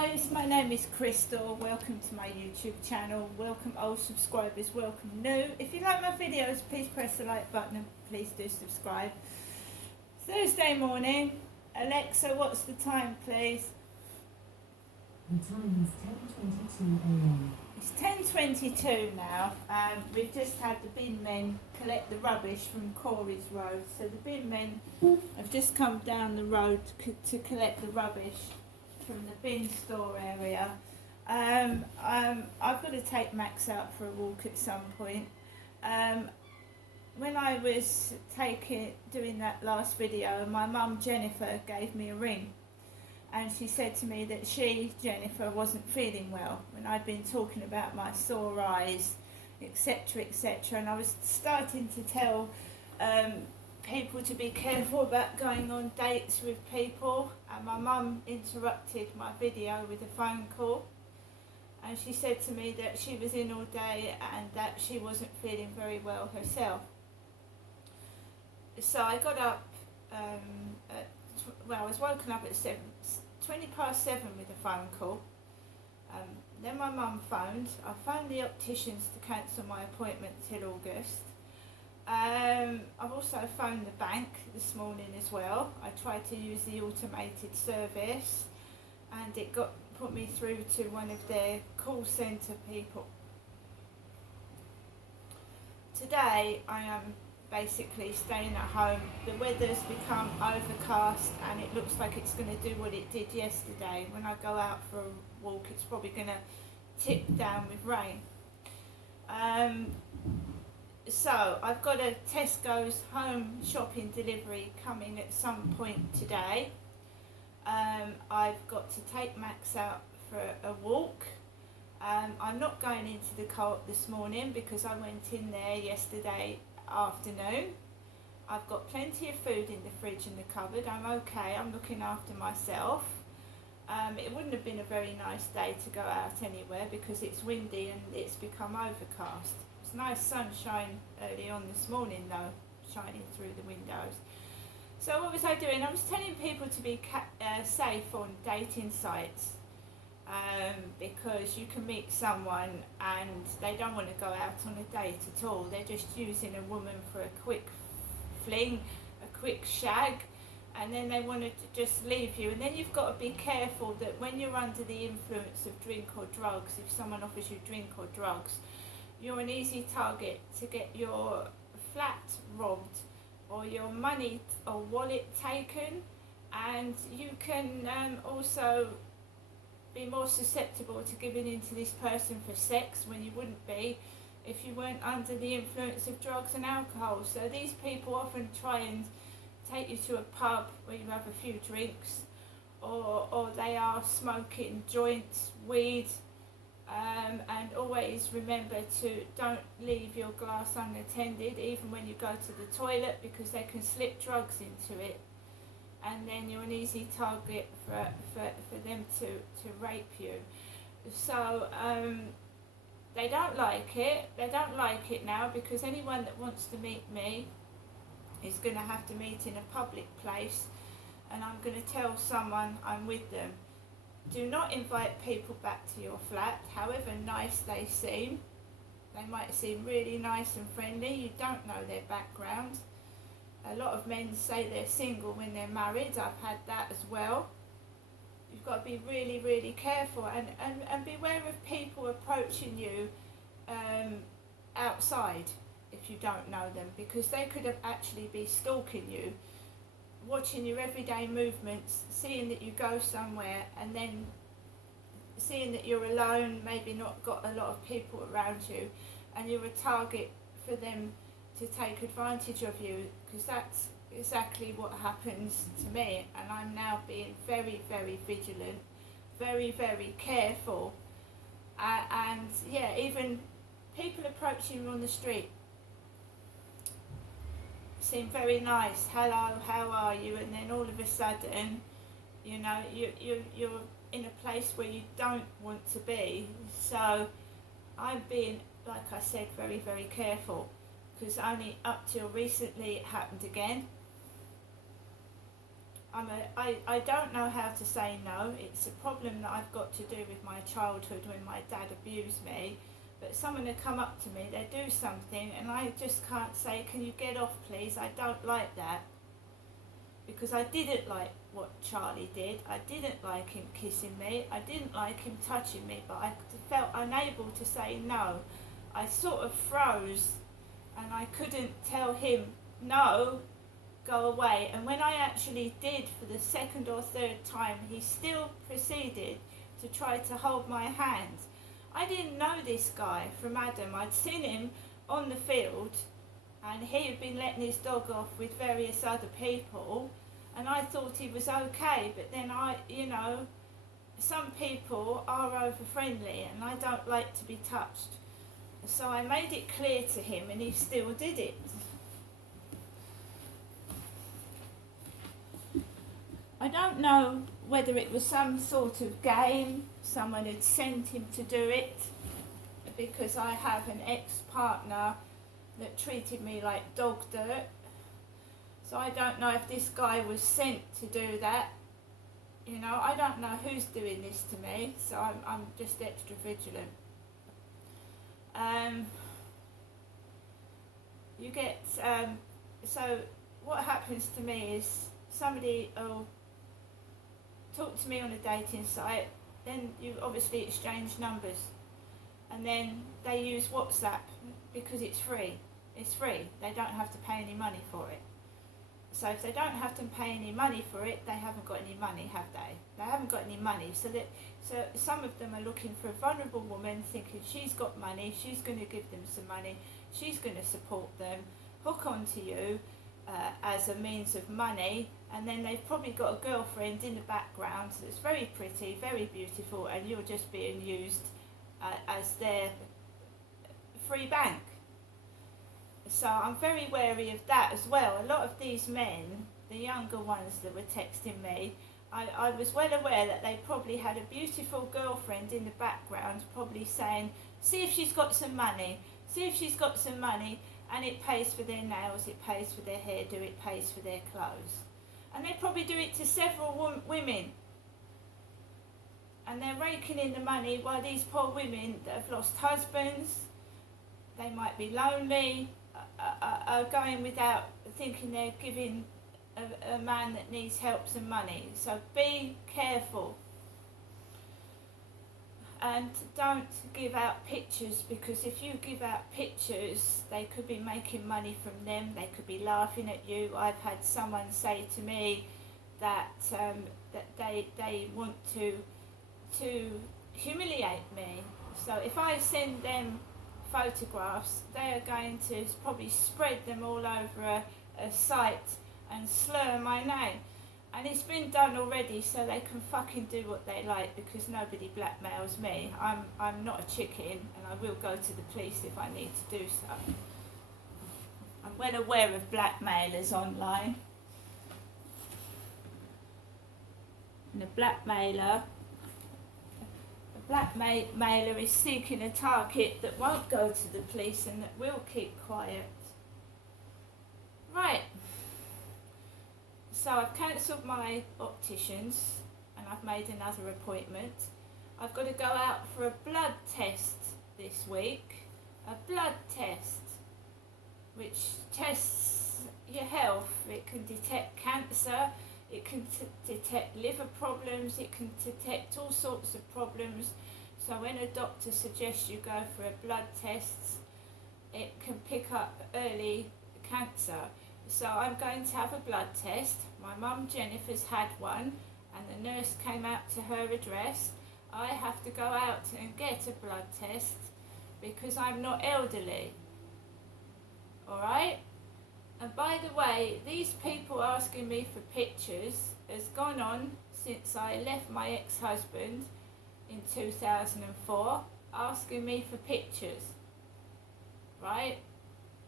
guys, my name is Crystal. Welcome to my YouTube channel. Welcome old subscribers, welcome new. If you like my videos, please press the like button and please do subscribe. Thursday morning. Alexa, what's the time, please? The time is 10:22 a.m. It's 10:22 now. We've just had the bin men collect the rubbish from Corey's Road. So the bin men have just come down the road to collect the rubbish from the bin store area. I've got to take Max out for a walk at some point. When I was doing that last video, my mum Jennifer gave me a ring, and she said to me that Jennifer wasn't feeling well when I'd been talking about my sore eyes, etc, etc, and I was starting to tell people to be careful about going on dates with people, and my mum interrupted my video with a phone call, and she said to me that she was in all day and that she wasn't feeling very well herself. So I got up, I was woken up at 20 past 7 with a phone call. Then my mum phoned. I phoned the opticians to cancel my appointment till August. I've also phoned the bank this morning as well. I tried to use the automated service and it put me through to one of their call centre people. Today I am basically staying at home. The weather's become overcast and it looks like it's going to do what it did yesterday. When I go out for a walk, it's probably going to tip down with rain. So I've got a Tesco's home shopping delivery coming at some point today. I've got to take Max out for a walk. I'm not going into the Co-op this morning because I went in there yesterday afternoon. I've got plenty of food in the fridge and the cupboard. I'm okay, I'm looking after myself. It wouldn't have been a very nice day to go out anywhere because it's windy and it's become overcast. It's nice sunshine early on this morning though, shining through the windows. So what was I doing? I was telling people to be safe on dating sites, because you can meet someone and they don't want to go out on a date at all. They're just using a woman for a quick fling, a quick shag, and then they want to just leave you. And then you've got to be careful that when you're under the influence of drink or drugs, if someone offers you drink or drugs, you're an easy target to get your flat robbed or your money or wallet taken, and you can also be more susceptible to giving in to this person for sex when you wouldn't be if you weren't under the influence of drugs and alcohol. So these people often try and take you to a pub where you have a few drinks, or they are smoking joints, weed, and always remember to don't leave your glass unattended even when you go to the toilet, because they can slip drugs into it and then you're an easy target for them to rape you. So they don't like it now, because anyone that wants to meet me is going to have to meet in a public place, and I'm going to tell someone I'm with them. Do not invite people back to your flat, however nice they seem. They might seem really nice and friendly, you don't know their background. A lot of men say they're single when they're married. I've had that as well. You've got to be really, really careful and beware of people approaching you outside if you don't know them, because they could have actually be stalking you, watching your everyday movements, seeing that you go somewhere and then seeing that you're alone, maybe not got a lot of people around you, and you're a target for them to take advantage of you, because that's exactly what happens to me. And I'm now being very, very vigilant, very, very careful, and yeah, even people approaching you on the street seem very nice. Hello, how are you? And then all of a sudden, you know, you're in a place where you don't want to be. So I'm being, like I said, very, very careful, because only up till recently it happened again. I don't know how to say no. It's a problem that I've got to do with my childhood when my dad abused me. But someone will come up to me, they do something, and I just can't say, can you get off please? I don't like that. Because I didn't like what Charlie did. I didn't like him kissing me. I didn't like him touching me, but I felt unable to say no. I sort of froze and I couldn't tell him no, go away. And when I actually did for the second or third time, he still proceeded to try to hold my hand. I didn't know this guy from Adam. I'd seen him on the field and he had been letting his dog off with various other people, and I thought he was okay, but then some people are over friendly and I don't like to be touched. So I made it clear to him and he still did it. I don't know whether it was some sort of game, someone had sent him to do it, because I have an ex-partner that treated me like dog dirt. So I don't know if this guy was sent to do that. I don't know who's doing this to me, so I'm just extra vigilant. So what happens to me is somebody will talk to me on a dating site, then you obviously exchange numbers, and then they use WhatsApp because it's free. It's free. They don't have to pay any money for it. So if they don't have to pay any money for it, they haven't got any money, have they? They haven't got any money. So some of them are looking for a vulnerable woman, thinking she's got money, she's going to give them some money, she's going to support them, hook onto you as a means of money, and then they've probably got a girlfriend in the background that's very pretty, very beautiful, and you're just being used as their free bank. So I'm very wary of that as well. A lot of these men, the younger ones that were texting me, I was well aware that they probably had a beautiful girlfriend in the background, probably saying, see if she's got some money, see if she's got some money, and it pays for their nails, it pays for their hairdo, it pays for their clothes. And they probably do it to several women. And they're raking in the money while these poor women that have lost husbands, they might be lonely, are going without thinking they're giving a man that needs help some money. So be careful. And don't give out pictures, because if you give out pictures, they could be making money from them, they could be laughing at you. I've had someone say to me that they want to humiliate me. So if I send them photographs, they are going to probably spread them all over a site and slur my name. And it's been done already, so they can fucking do what they like, because nobody blackmails me. I'm not a chicken, and I will go to the police if I need to do so. I'm well aware of blackmailers online. And a blackmailer is seeking a target that won't go to the police and that will keep quiet. Right. So I've cancelled my opticians and I've made another appointment. I've got to go out for a blood test this week. A blood test which tests your health. It can detect cancer, it can detect liver problems, it can detect all sorts of problems. So when a doctor suggests you go for a blood test, it can pick up early cancer. So I'm going to have a blood test. My mum Jennifer's had one and the nurse came out to her address. I have to go out and get a blood test because I'm not elderly. Alright? And by the way, these people asking me for pictures has gone on since I left my ex-husband in 2004, asking me for pictures. Right?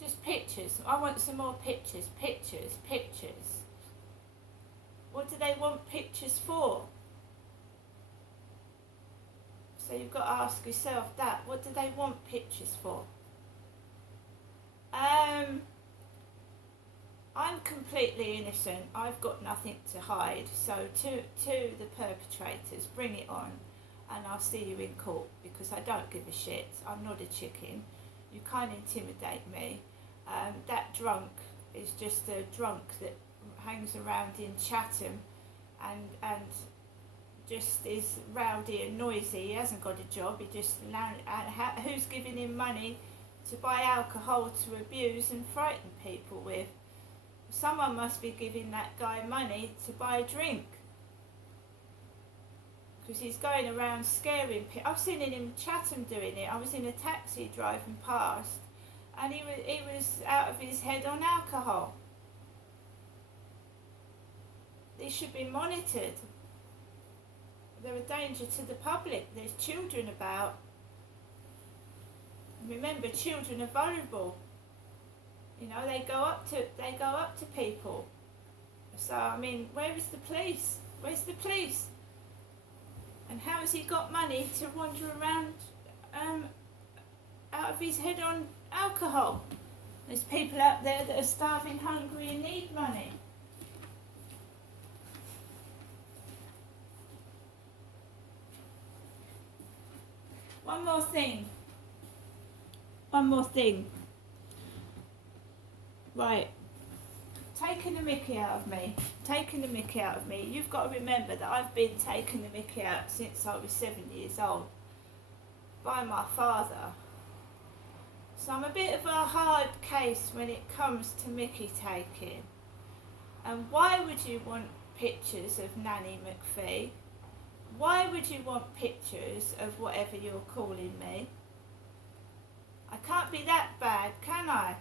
Just pictures. I want some more pictures, pictures, pictures. What do they want pictures for? So you've got to ask yourself that. What do they want pictures for? I'm completely innocent. I've got nothing to hide. So to the perpetrators, bring it on, and I'll see you in court, because I don't give a shit. I'm not a chicken. You can't intimidate me. That drunk is just a drunk that hangs around in Chatham and just is rowdy and noisy. He hasn't got a job. He just who's giving him money to buy alcohol to abuse and frighten people with? Someone must be giving that guy money to buy a drink, because he's going around scaring people. I've seen him in Chatham doing it. I was in a taxi driving past, and he was out of his head on alcohol. These should be monitored. They're a danger to the public. There's children about. Remember, children are vulnerable. You know, they go up to people. So I mean, where is the police? Where's the police? And how has he got money to wander around out of his head on alcohol? There's people out there that are starving, hungry, and need money. One more thing. Right. Taking the mickey out of me. You've got to remember that I've been taking the mickey out since I was 7 years old by my father. So I'm a bit of a hard case when it comes to mickey taking. And why would you want pictures of Nanny McPhee? Why would you want pictures of whatever you're calling me? I can't be that bad, can I?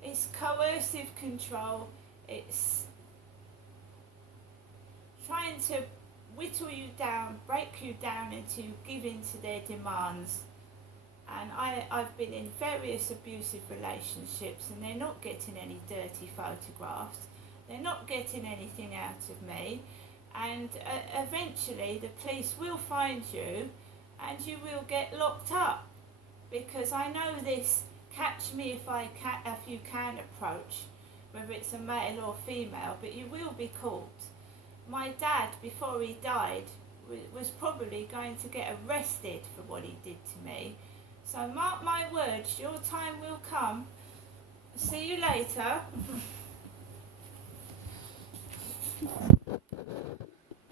It's coercive control. It's trying to whittle you down, break you down into giving to their demands. And I've been in various abusive relationships, and they're not getting any dirty photographs. They're not getting anything out of me. And eventually the police will find you, and you will get locked up, because I know this catch me if you can approach, whether it's a male or female, but you will be caught. My dad, before he died, was probably going to get arrested for what he did to me. So mark my words, your time will come. See you later.